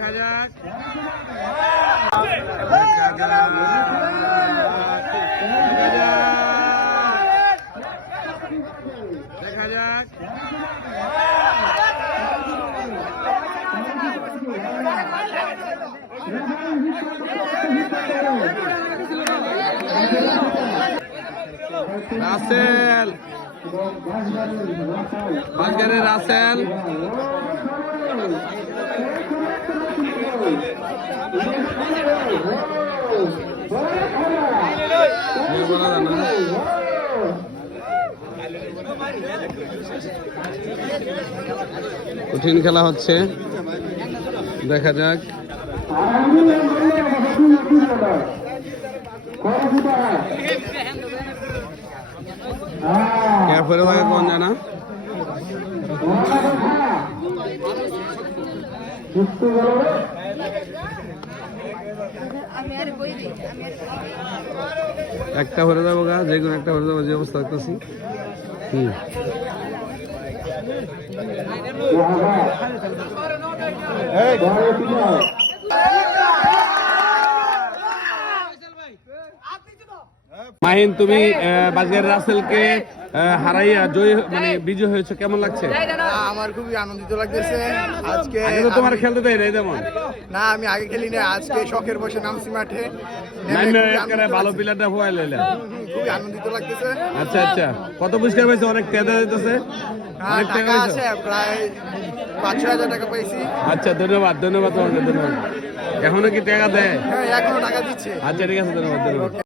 দেখা যাক দেখা যাক রাসেল বাজারের রাসেল কঠিন খেলা হচ্ছে, দেখা যাক। ফেরত আগে কোন জানা একটা ভরে যাবো গা, যে কোনো একটা ভরে যাবো, যে অবস্থা দেখতেছি। মাহিন, তুমি বাজার রাসেলকে হারাইয়া জয় মানে বিজয় হয়েছে, কেমন লাগছে? আমার খুবই আনন্দিত লাগতেছে আজকে। আগে তো তোমার খেলতে দেয় নাই তেমন? না, আমি আগে খেলি না, আজকে শখের বসে নামছি মাঠে। ভালো প্লেয়ারটা হয়ে লইলা, খুবই আনন্দিত লাগতেছে। আচ্ছা আচ্ছা, কত পুরস্কার পাইছো? অনেক টাকা দিতেছে, অনেক টাকা আছে, প্রায় 5-6 হাজার টাকা পাইছি। আচ্ছা, ধন্যবাদ ধন্যবাদ তোমাকে, ধন্যবাদ। এখনো কি টাকা দেয়? হ্যাঁ, এখনো টাকা দিচ্ছে। আচ্ছা ঠিক আছে, ধন্যবাদ ধন্যবাদ।